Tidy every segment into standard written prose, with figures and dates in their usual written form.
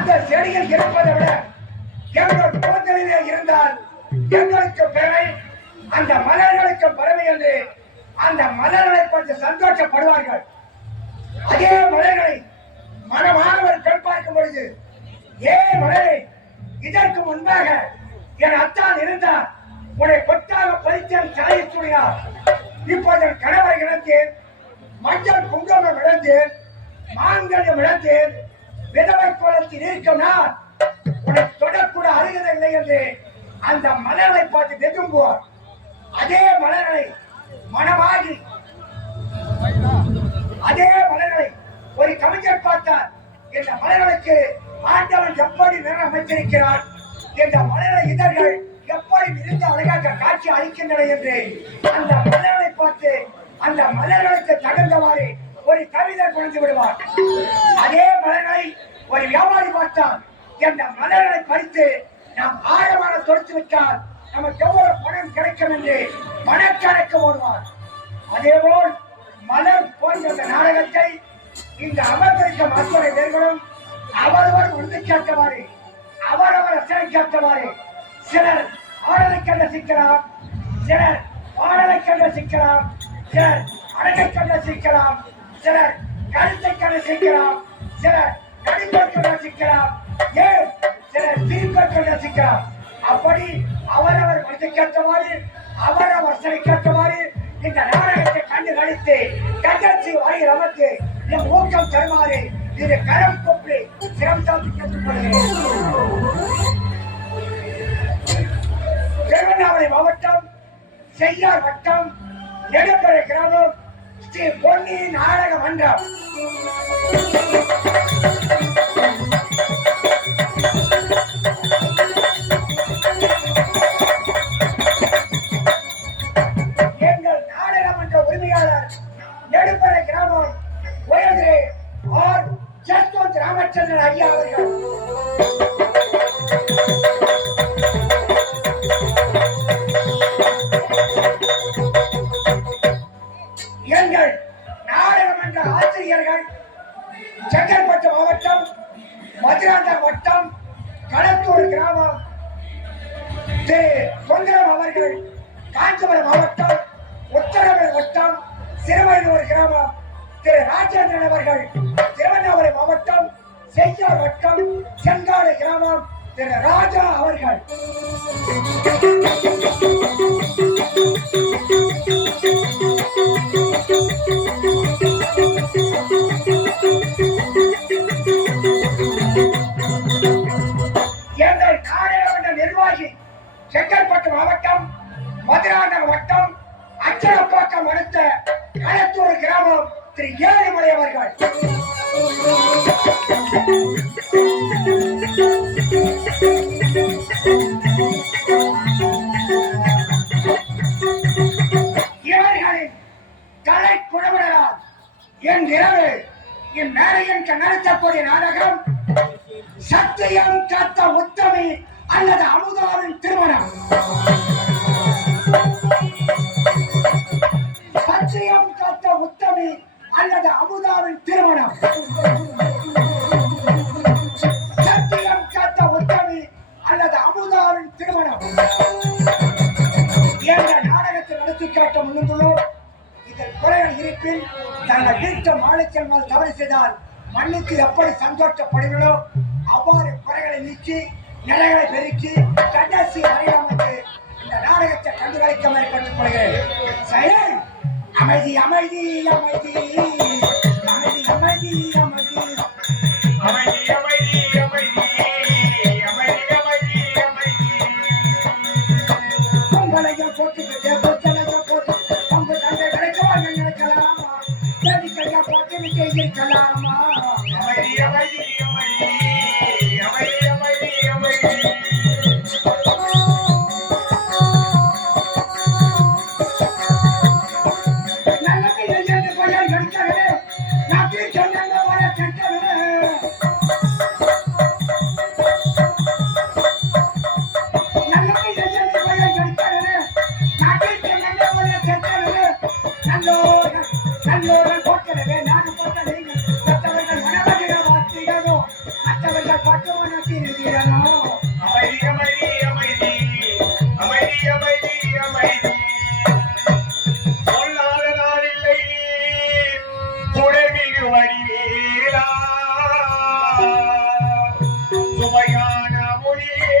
அந்த செடியில் இருப்பதை விட எங்கள் தோட்டலிலே இருந்தால் எங்களுக்கு பெருமை, அந்த மலர்களுக்கு பெருமை என்று அந்த மலர்களை பற்றி சந்தோஷப்படுவார்கள். அதே மலர்களை மனமானவர் கண் பார்க்கும் பொழுது, ஏன் மலரை இதற்கு முன்பாக என் அத்தான் இருந்தார், உன்னை கொத்தாக பறித்தேன் சாயை துணியார், இப்போது என் கணவரை இழந்தேன், மஞ்சள் குங்குமம் இழந்தேன், மாங்கல்யம் இழந்தேன், விதவை கோலத்தில் இருக்கும் நான் உன்னை தொடக்கூட அருகதில்லை என்று அந்த மலர்களை பார்த்து வெகும்புவார். அதே மலர்களை மனமாகி அதே மலர்களை ஒரு கவிஞர் பார்த்தார், இந்த மலர்களுக்கு ஆண்டவன் எப்படி நிறம் அமைத்திருக்கிறார், இந்த மலரை இதழ்கள் எப்படி விரிந்து அழகாக காட்சி அளிக்கின்றன என்று அந்த மலர்களை பார்த்து அந்த மலர்களுக்கு தகுந்தவாறு ஒரு கவிதை குறைந்து விடுவார். அதே மலர்களை ஒரு வியாபாரி பார்த்தால் இந்த மலர்களை பறித்து நாம் ஆழமான தொடுத்து விட்டால் நமக்கு எவ்வளவு பணம் கிடைக்கும் என்று மனக்கணக்கு ஓடுவார். அதேபோல் மலர் போன்ற நாடகத்தை இந்த அமர்ந்திருக்கும் அத்துறை பேர்களும் அவரவர் உறுதி கேட்டவாறு அவரவர் ரசனை கேட்டவாறு சிலர் ஆடலை கண்ட சிக்கலாம், சிலர் பாடலை கண்ட சிக்கலாம், சிலர் அழகை கண்ட சிக்கலாம், சிலர் கருத்தை கண்ட சிக்கலாம், சிலர் நடிப்பை கண்ட சிக்கலாம், ஏன் சிலர் தீர்ப்பை கண்ட சிக்கலாம். அப்படி அவரவர் மனதை கேட்டவாறு அவரவர் ரசனை கேட்டவாறு இந்த நாடகத்தை கண்டு கழித்து கண்டச்சி வாரி அமர்ந்து என் ஊக்கம் தருமாறு இது கரம் கொப்பி சிரம் தாழ்த்தி கேட்டுக்கொள்கிறேன். திருவண்ணாமலை மாவட்டம் செய்யார் வட்டம் நெடுப்பறை கிராமம் ஸ்ரீ பொன்னி நாடக மன்றம். எங்கள் நாடக மன்ற உரிமையாளர் நெடுப்பறை கிராமம் உயர்திரு ஆர் ஜஸ்வந்த் ராமச்சந்திரன் ஐயா அவர்கள். எங்கள் நாடகமன்ற ஆசிரியர்கள் செங்கல்பட்டு மாவட்டம் மதுராந்தகம் வட்டம் களத்தூர் கிராமம் திரு சுந்தரம் அவர்கள், காஞ்சிபுரம் மாவட்டம் உத்தரவேல் வட்டம் சிறுவயனூர் கிராமம் திரு ராஜேந்திரன் அவர்கள், திருவண்ணாமலை மாவட்டம் செய்யார் வட்டம் செங்காடு கிராமம் திரு ராஜா அவர்கள். எங்கள் நாடகமன்ற நிர்வாகி செங்கல்பட்டு மாவட்டம் மதுராந்தகம் வட்டம் அச்சரப்பாக்கம் அடுத்த களத்தூர் கிராமம் திரு ஏழுமலை அவர்கள். இவர்களின் கலை குழுவினரால் என் இரவு என் மேலையன் நடத்தக்கூடிய நாடகம் சத்தியம் காத்த உத்தமி அல்லது அமுதாவின் திருமணம். சத்தியம் காத்த உத்தமி அல்லது அமுதாவின் திருமணம். சத்தியம் காத்த உத்தமி அல்லது அமுதாவின் திருமணம் என்ற நாடகத்தை நடத்தி காட்ட முன்னுள்ளோம். இதில் குறைகள் இருப்பின் தங்கள் வீட்டு மாளிகைகள் தவறு செய்தால் மண்ணுக்கு எப்படி சந்தோஷப்படுகிறோ அவ்வாறு குறைகளை நீக்கி நிலைகளை பெருக்கி கடைசி அறியாமல் இந்த நாடகத்தை கண்டுகளிக்க மேற்கொண்டு கொள்கிறேன். அமைதி அமைதி அமைதி அமைதி அமைதி அமைதி அமைதி அமைதி அமைதி அமைதி அமைதி அமைதி. பொங்கலையும் போட்டுக்கிட்டே பொங்கலையும் போட்டு பொங்க தந்தை கிடைக்கவா நினைக்கலாமா, தேடிக்கையா போட்டு இருக்கலாமா. அமைதி அமைதி அமைதி அமைதி அமைதி அமைதி. நல்லது எழுந்து போய் எடுத்தாரு நான் சொன்ன பக்கமானத்தி இருக்கிறானோ அமைதி அமைதி அமைதி அமைதி அமைதி அமைதி சொல்லாத நாளில்லை சுடர்மிகு வடிவேலா சுமையான மொழியே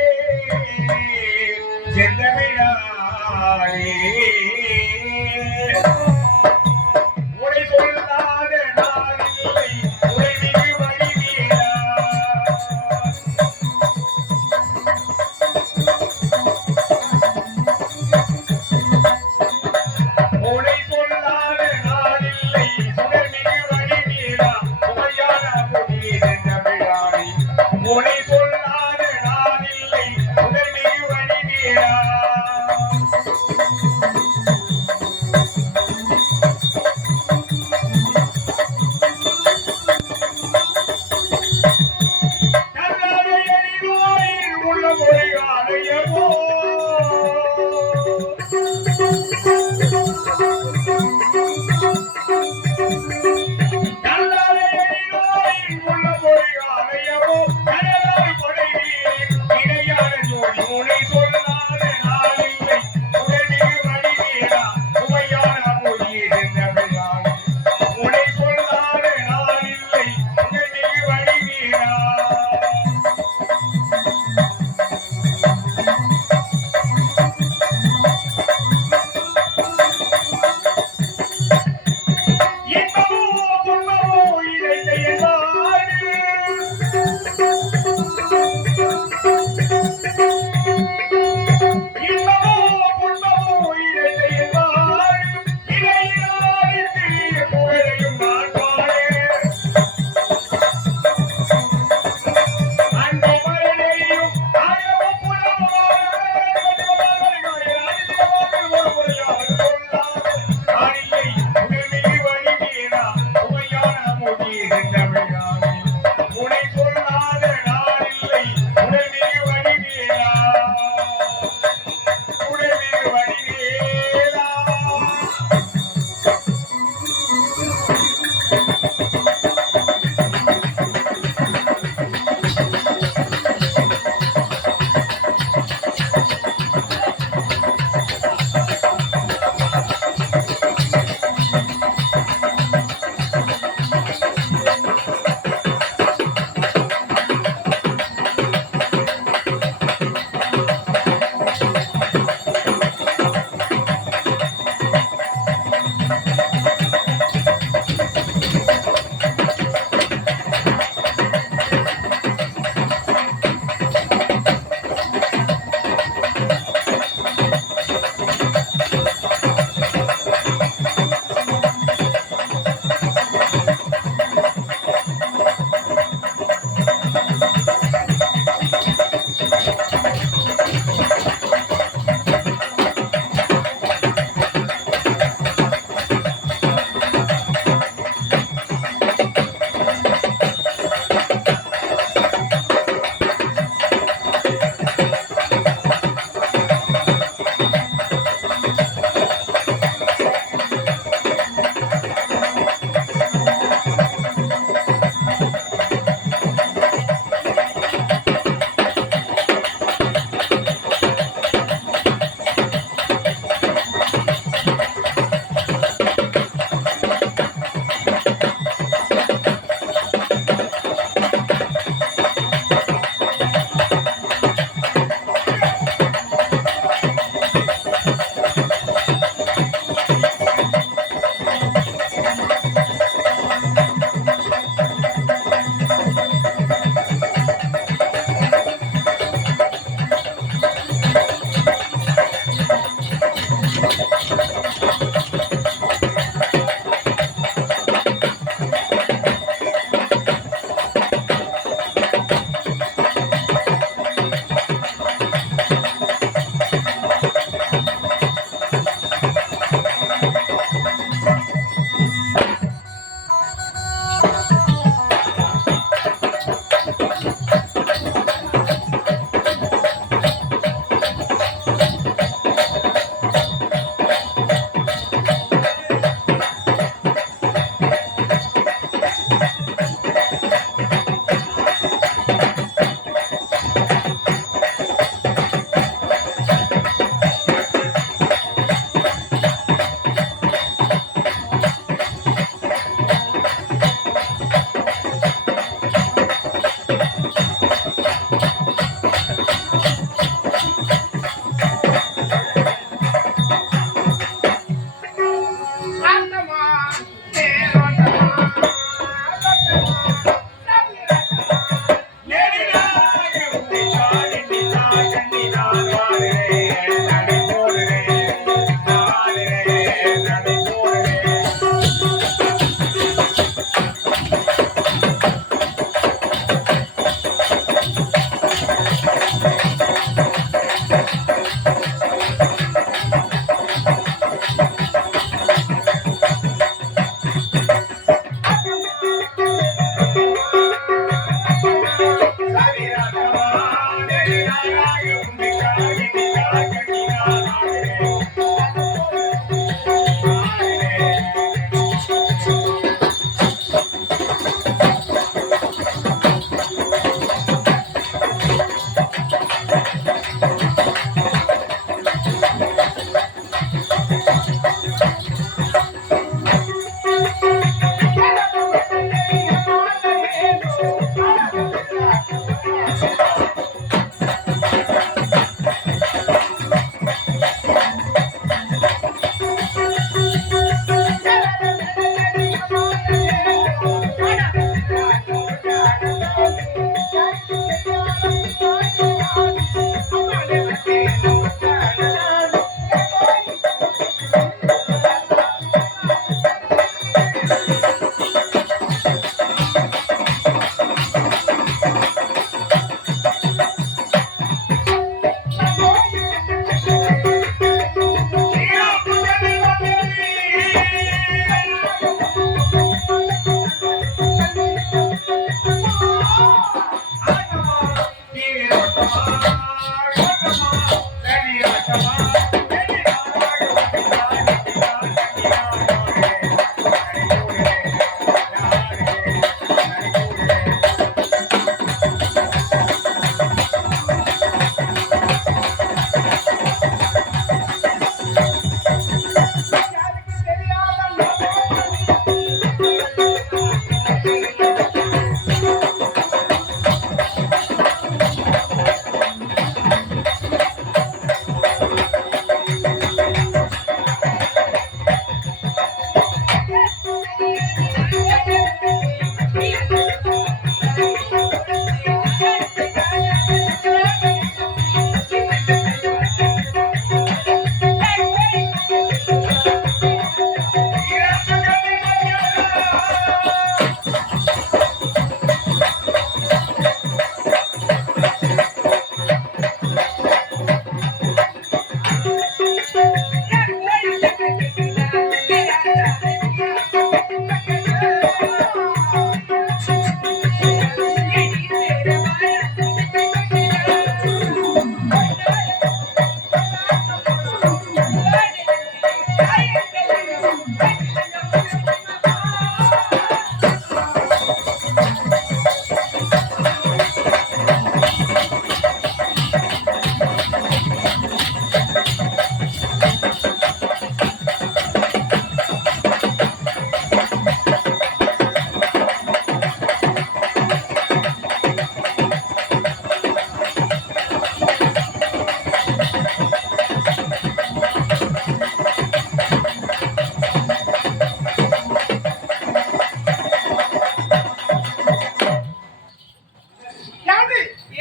செந்தமிழானே உரை சொல்லாத நாளில்லை சுடர்மிகு வடிவேலா உரை சொல்லாத நாளில்லை சுடர்மிகு வடிவேலா சுமையான மொழியே செந்தமிழானே உரை சொல்லாத நாளில்லை சுடர்மிகு வடிவேலா உள்ள மொழிகாலையமோ உள்ள மொழிகாலையமோ கடலாய் கொடைவீரின் இணையான ஜோடி உனை சொல்லாத நாளில்லை உடனே வடிவேலா சுவையான மொழியே செந்தமிழானே உனை சொல்லாத நாளில்லை உடனே வடிவேலா இன்பமோ துன்பமோ இணைந்த எல்லாரு இன்பமோ துன்பமோ இணைந்த எல்லாரு இணையினாருக்கு புகழையும் நான் பாடேன் அன்பு மழையும் ஆயமும் புலமுமாக ஒரு முறையாக சொல்லாத நாளில்லை உடனே வடிவேலா சுவையான மொழியே செந்தமிழானே உனை சொல்லாத நாளில்லை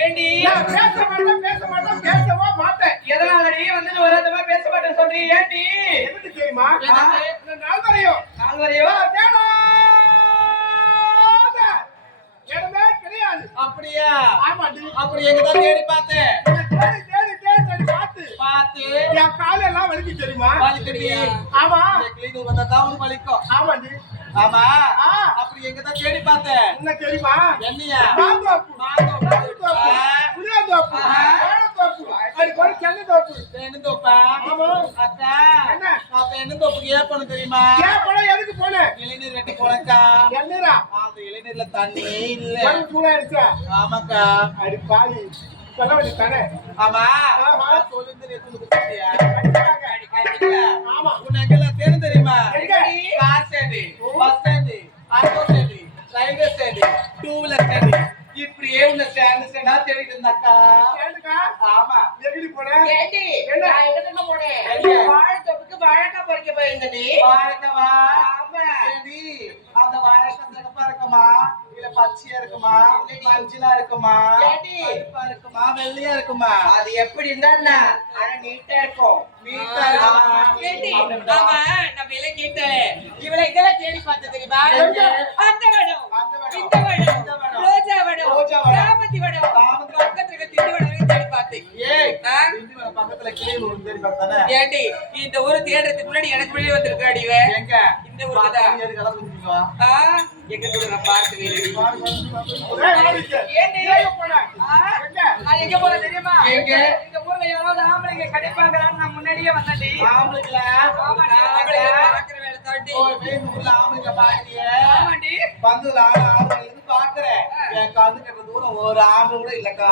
ஏண்டி நான் பேச மாட்டேன் பேசவோ மாட்டேன். எதனாலடி வந்து ஒரு விதமா பேச மாட்டேன்னு சொல்றீங்க ஏண்டி எதுக்கு தெரியுமா? எதுக்கு? இந்த நாள் வரையும் நாள் வரையோ இடமே கிடையாது. அப்படியா ஆமாடி. அப்படி எங்கதான் தேடி பார்த்தேன் தேடி பார்த்து பார்த்து என் காலெல்லாம் வலிக்கு தெரியுமா? வலிக்கடியா ஆமா இந்த கிளீனிக் வந்தா தான் ஒரு வலிக்கும் ஆமாடி. ஆமா ஆ, அப்படி எங்கதான் தேடி பார்த்தேன் என்ன தெரியுமா? என்னையா மாந்தோப்பு, மாந்தோப்பு. மாந்தோப்பு, ஆ. புளியந்தோப்பு, ஆஹா. வாழைத்தோப்பு, அதுக்கு ஒரு தென்னந்தோப்பு. என்னந்தோப்பா ஆமா. அக்கா என்ன? அப்ப என்னந்தோப்புக்கு ஏன் பண்ண தெரியுமா ஏன் போன எதுக்கு போனேன்? இளைநீர் வெட்டி போலக்கா என்னடா அந்த இளைநீர்ல தண்ணி இல்ல மண் சூடாயிடுச்சா? ஆமாக்கா அடி பாவி சொல்ல வேண்டியதானே? ஆமா ஆமா. சொல்லுங்க குடுத்துட்டியா கண்டிப்பாக. ஆமா. உன்னை எங்கெல்லாம் தேடும் தெரியுமா எங்க? Car stand bus stand auto stand railway stand two wheeler stand இப்படியே உள்ள ஸ்டாண்டா தேடிட்டு இருந்தாக்கா ஏனுக்கா? ஆமா எப்படி போன? ஏண்டி? என்ன? நான் எங்கிட்டுங்க போனேன்? எங்க? வாழைத்தோப்புக்கு வாழைக்காய் பறிக்க போயிருந்தேன்டி. வாழைக்கவா ஆமா. ஏடி அந்த வாழைக்காய் சிகப்பா இருக்குமா இல்ல பச்சையா இருக்குமா மஞ்சளா இருக்குமா ஏடி? கருப்பா இருக்குமா வெள்ளையா இருக்குமா அது எப்படி இருந்தா என்ன? ஆனா நீட்டா இருக்கும். நீட்டா இருக்குமா? ஏண்டி? அப்படின்னா? ஆமா, நம்ம எல்லாம் கேட்டேன். இவளை எங்கெல்லாம் தேடி பார்த்தேன் தெரியுமா? எங்க? அந்த வடம், அந்த வடம், இந்த வடம், இந்த வடம், ரோஜா வடம், ரோஜா வடம், சாமந்தி வடம், சாமந்தி வடம். பக்கத்துல இருக்க திண்டு வடம் தேடி பார்த்தேன். ஏய் ஆ? திண்டிவனம் பக்கத்துல கிளீன் ஒரு தேடி பார்த்தானே ஏண்டி? இந்த ஊரு தேடுறதுக்கு முன்னாடி எனக்கு முன்னாடி வந்திருக்காடி இவ. எங்க இந்த ஊருக்கு தான். எதுக்கெல்லாம் குடிச்சிருக்கா ஆ? எங்க கூட நான் பார்க்கவே இல்லை. ஏய், வாடிக்க. ஏண்டி? எங்க போன? ஆ? எங்க? நான் எங்க போறேன் தெரியுமா? எங்க? இந்த ஊர்ல யாராவது ஆம்பளைங்க கிடைப்பாங்களான்னு நான் முன்னாடியே வந்தேன்டி. ஆம்பளைங்களா ஆமாடி, ஆம்பளைங்க பார்க்கிற வேலை தாண்டி. ஓ வேணுக்குள்ள ஆம்பளைங்க பாக்குறியே ஆமாடி. பந்துல ஆம்பளைங்க இருந்து பாக்குறேன் என் கண்ணு கட்ட தூரம் ஒரு ஆம்பளை கூட இல்லக்கா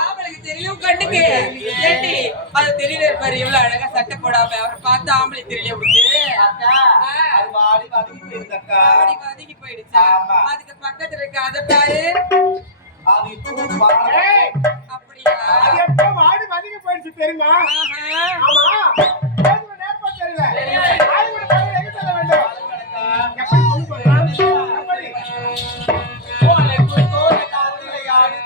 ஆம்பளைக்கு தெரியும் கண்ணுக்கு. ஏண்டி? அது தெரியல பாரு, இவ்வளவு அழகா சட்டை போடாம அவரை பார்த்து ஆம்பளை தெரியல உனக்கு. அக்கா அது வாடி வதங்கிட்டு இருக்கா ஆடி வதங்கி போயிடுச்சா? ஆமா. அதுக்கு பக்கத்துல இருக்க அதை பாரு. அது இப்போ பாரு ஏய், அப்படியா? அது எப்போ வாடி வதங்கி போயிடுச்சு தெரியுமா? ஆஹா. ஆமா. பேசுற நேரம் தெரியல. தெரியாது. ஆய்வுல பதில் எங்க சொல்ல வேண்டும்? அக்கா எப்படி கொண்டு போகலாம்? எப்படி? கோலை கோலை காத்துல யாரு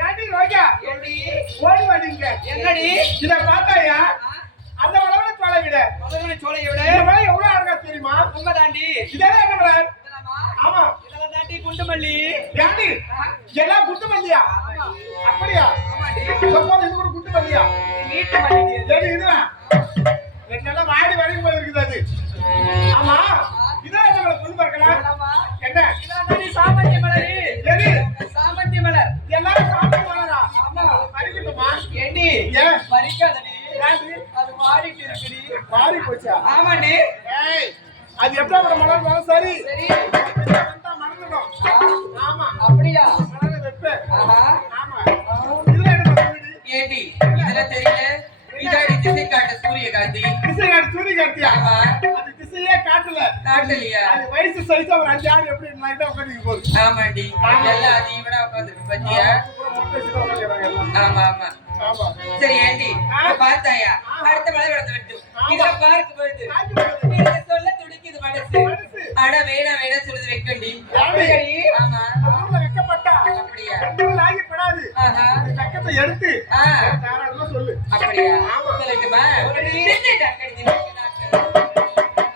ஏண்டி ரோஜா ஏண்டி ஓடி வாடிங்க என்னடி இத பார்த்தாயா அந்த வளவள சோலை விட மதுரை சோலையை விட இந்த மலை எவ்வளவு அழகா தெரியுமா உண்மைதாண்டி இதெல்லாம் என்ன மலர் இதெல்லாமா? ஆமா இதெல்லாம் தாண்டி குண்டுமல்லி ஏண்டி எல்லாம் குண்டு மல்லியா அப்படியா சொப்பாது இது கூட குண்டு மல்லியா நீட்டு மல்லி ஏடி இதுவா ரெண்டெல்லாம் வாடி வரைக்கும் போயிருக்குது அது ஆமா இதெல்லாம் என்ன மலர் சொல்லி பார்க்கலாம் இதெல்லாமா? என்ன இதெல்லாம் தாண்டி சாமந்தி மலரு எது சாமந்தி மலர் எல்லாரும் சாப்பிட்டு வளரா ஆமா பறிக்கட்டுமா ஏண்டி ஏன் பறிக்காதடி ஏண்டி அது மாறிட்டு இருக்குடி மாறி போச்சா ஆமாண்டி ஏய் அது எப்படி மலர் மலர் சரி சரி வந்தா மறந்துடும் ஆமா அப்படியா மலரை வைப்பேன் ஆஹா ஆமா இதுல என்ன சொல்லுடி ஏண்டி இதுல தெரியல இதாடி திசை காட்ட சூரியகாந்தி திசை காட்டு சூரிய காட்டியா ஆமா அது திசையே காட்டல காட்டலையா அது வயசு சைஸா ஒரு 5 ஆறு எப்படி லைட்டா உட்காந்து போகுது ஆமாண்டி எல்லாம் அதிகமா உட்காந்துருக்கு பத்தியா மொட்டை வச்சுட்டு உட்காந்துக்கிறாங்க எல்லாம் ஆமா ஆமா ஆமா சரி ஏண்டி இப்ப பார்த்தாயா அடுத்த மழை விடத்தை விட்டு இதுல பார்க்க போயிட்டு காய்ச்சி போகுது. எனக்கு சொல்ல துடிக்குது மனசு மனசு. ஆனா வேணா வேணா சொல்லுது வைக்கண்டி ஏண்டி? ஆமா ஊர்ல வைக்கப்பட்டா அப்படியா ரெண்டும் ஆகிப்படாது ஆஹா இந்த வெக்கத்தை எடுத்து ஆ தாராளமா சொல்லு அப்படியா ஆமா. சொல்லட்டுமா திண்ணை டாக்டர் திண்ணை டாக்டர்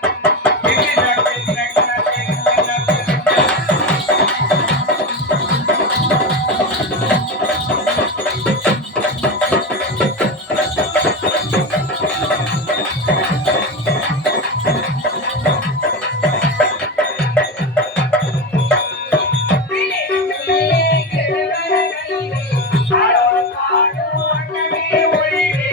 ஆடோடு பாடும் அண்ணனே ஒளிவே.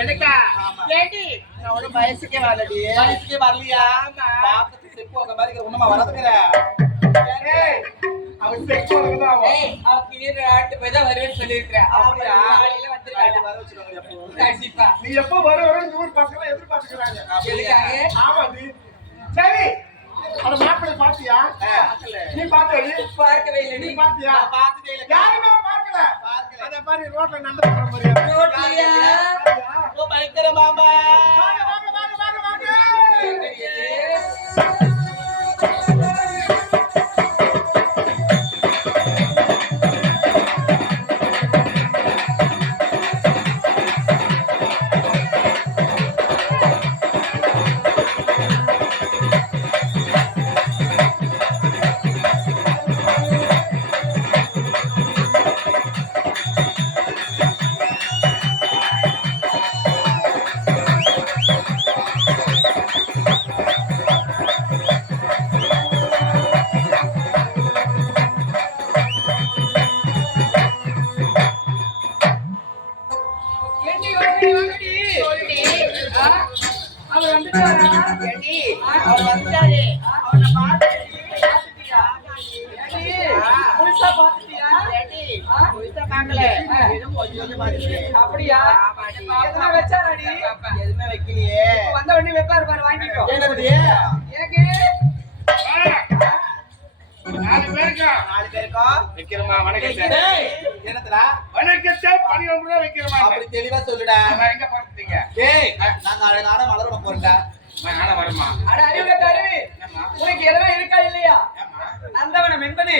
எனக்கா ஆமா. ஏண்டி நான் ஒரு வயசுக்கே வரலடி வயசுக்கே வரலையா பாக்கத்து செப்பு அந்த மாதிரி ஒண்ணுமா வரதுக்குற அவன் செக் வரதான் அவன் ஏய், அவ கீழே ஆட்டு போய் தான் வருவேன்னு சொல்லியிருக்கிறேன். அப்படியா? காலையில வந்திருக்காங்க. வர வச்சுக்கோங்க எப்போ. கண்டிப்பா. நீ எப்போ வர இந்த ஊர் பசங்க எதிர்பார்த்துக்கிறாங்க எதுக்காக? ஆமாடி சரி அந்த மாப்பிள்ளை பாத்தியா நீ பாத்தடி பார்க்கவே இல்லை நீ நீ. பாத்தியா நான் பார்த்ததே இல்ல. யாருமே பார்க்கல பார்க்கல. அத மாதிரி ரோட்ல நடந்து போற மாதிரியா ரோட்லயா? ஓ பயங்கர மாமா. வாங்க வாங்க வாங்க வாங்க வாங்க தெரியுது. ஏண்டி, வாங்கடி, வாங்கடி. ஆ? அவர் வந்துட்டாரா? ஏண்டி, அவர் வந்துட்டாரு. அவனை பார்த்துட்டியா? ஏண்டி, முழுசா பார்த்துட்டியா? ஆ? முழுசா பார்க்கல. வெறும் கொஞ்சம் கொஞ்சம் பார்த்துட்டேன். அப்படியா? எதுனா வச்சாராடி? எதுவுமே வைக்கலையே. இப்ப வந்த உடனே வைப்பாரு பாரு, வாங்கிக்கோ. என்னது? ஏங்க? நாலு பேருக்கா 4 பேருக்கும் வைக்கிறமா வணக்கத்தை டேய், என்னதுடா? வணக்கத்தை 12 ரூபாய் வைக்கிறமா அப்படி தெளிவா சொல்லுடா. எங்க பார்த்தீங்க டேய், நான் நாளை மலரோட போறேன்டா. நானும் வருமா அட அறிவுள்ள கருவி, உனக்கு எதனா இருக்கா இல்லையா? நந்தவனம் என்பது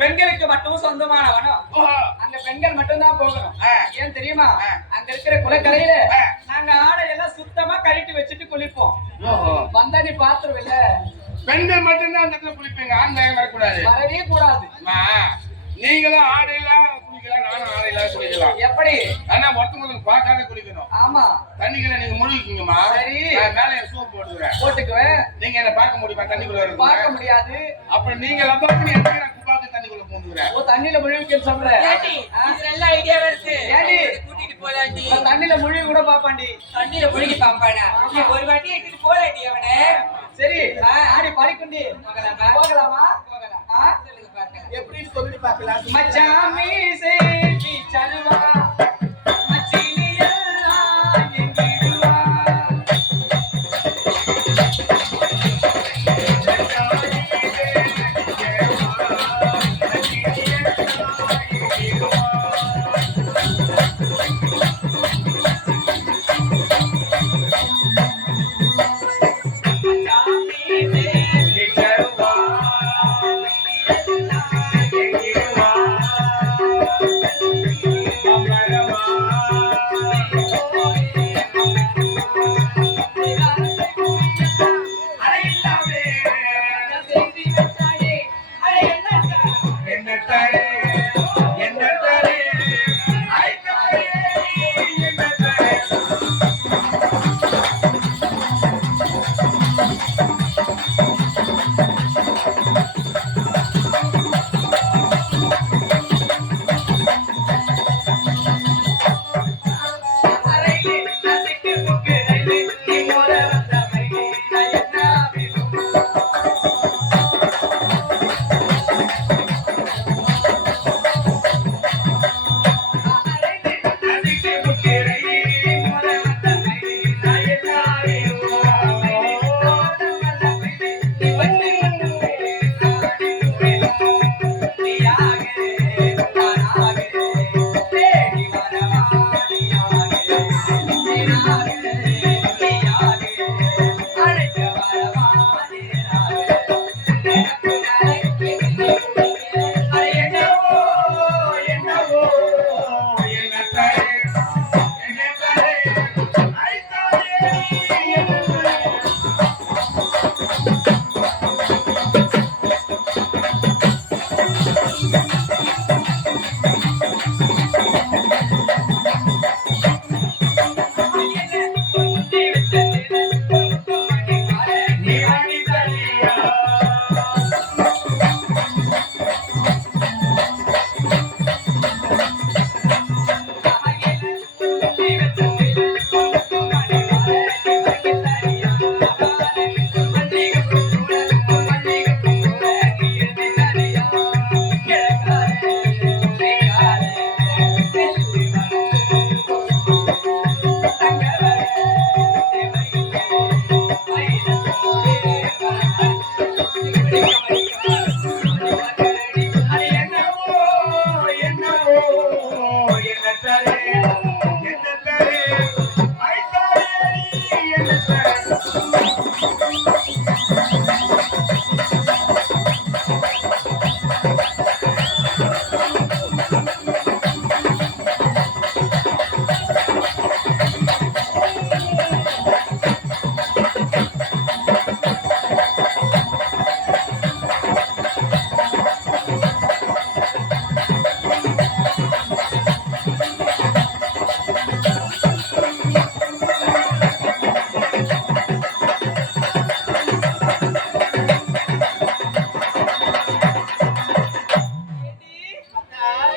பெண்களுக்கு மட்டும் சொந்தமான வனம். ஓஹோ அங்க பெண்கள் மட்டும்தான் போகணும். ஆ. ஏன் தெரியுமா? ஆ. அங்க இருக்கிற குளக்கரையில ஆ. நாங்க ஆடை எல்லாம் சுத்தமா கழட்டி வச்சுட்டு குளிப்போம். ஓஹோ வந்தா நீ பாத்துருவ இல்ல, பெண்கள் மட்டும்தான் அந்த இடத்துல குளிப்பீங்க ஆண் நேரம் வரக்கூடாது வரவே கூடாது. அம்மா, நீங்களும் ஆடையெல்லாம் குளிக்கலாம் நானும் ஆடையெல்லாம் குளிக்கலாம் எப்படி? ஆனா ஒருத்தவங்களுக்கு பார்க்காத குளிக்கணும் ஆமா, தண்ணிக்குள்ள நீங்க முழுகிக்கீங்கம்மா சரி. நான் மேல என் சூப் போட்டுக்கிறேன் போட்டுக்குவேன். நீங்க என்ன பார்க்க முடியுமா தண்ணிக்குள்ள பார்க்க இருக்கு முடியாது. அப்புறம் நீங்க லப்பாக்கு எனக்கு நான் குப்பாக்கு தண்ணிக்குள்ள பூந்துக்கிறேன் ஓ, தண்ணியில முழுவிக்கன்னு சொல்ற? ஏண்டி, ஆ? இது நல்ல ஐடியாவா இருக்கு. ஏண்டி? கூட்டிட்டு போலாண்டி. நான் தண்ணியில முழுகி கூட பாப்பாண்டி. தண்ணியில முழுகி பாப்பானா? நீ ஒரு வாட்டி இட்டுட்டு போலாண்டி அவனை. சரி, ஆடி பறிக்குண்டி. போகலாமா? போகலாமா? போகலாம். ஆ? சொல்லுங்க பார்க்கலாம். எப்படி சொல்லி பார்க்கலாம். மச்சான் மீசை நீ சல்வா, மச்சினி எல்லாம் எங்கிடுவா. மச்சான் மீசை மங்கள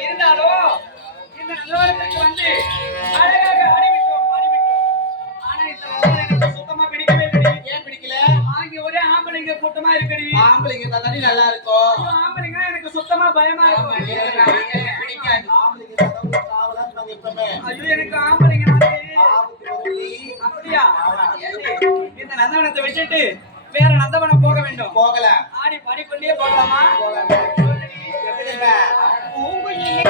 இருந்தாலும் இந்த நல்லவரத்துக்கு வந்து அழகாக ஆடிவிட்டோம் பாடிவிட்டோம். ஆனா இந்த நல்லவரம் எனக்கு சுத்தமா பிடிக்கவே இல்லடி. ஏன் பிடிக்கல? ஆகிய ஒரே ஆம்பளைங்க கூட்டமா இருக்குடி. ஆம்பளைங்க தானே நல்லா இருக்கும். ஐயோ, ஆம்பளைங்க எனக்கு சுத்தமா பயமா இருக்கும். எனக்கு பிடிக்காது. ஆம்பளைங்க தான் காவலா இருப்பாங்க எப்பவுமே. ஐயோ, எனக்கு ஆம்பளைங்க அப்படியா? இந்த நந்தவனத்தை விட்டுட்டு வேற நந்தவனம் போக வேண்டும். போகலாம். ஆடி பாடிக்கொண்டே போகலாமா? போகலாம். பூங்குயிலே